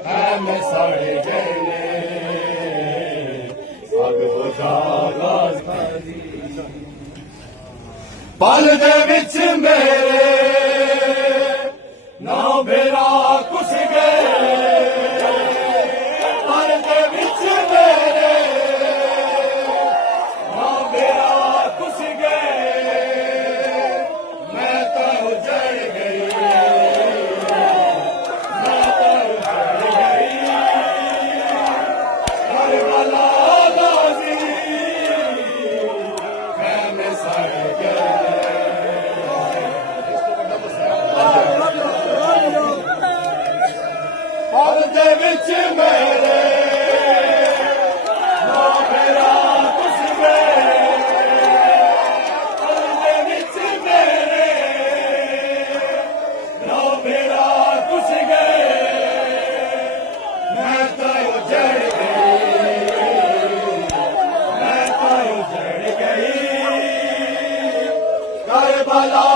मैं साड़े गए अग बुझा पल दे विच मेरे ना मेरा कुछ गए पल दे विच मेरे ना मेरा कुछ गए मैं तो उजड़ गई मैं तो उजड़ गई करबला गाजी मैं सड़ गई पल दे विच मेरे ना मेरा कुछ गए पल दे विच मेरे ना मेरा कुछ गए मैं तो उजड़ गई मैं तो उजड़ गई करबला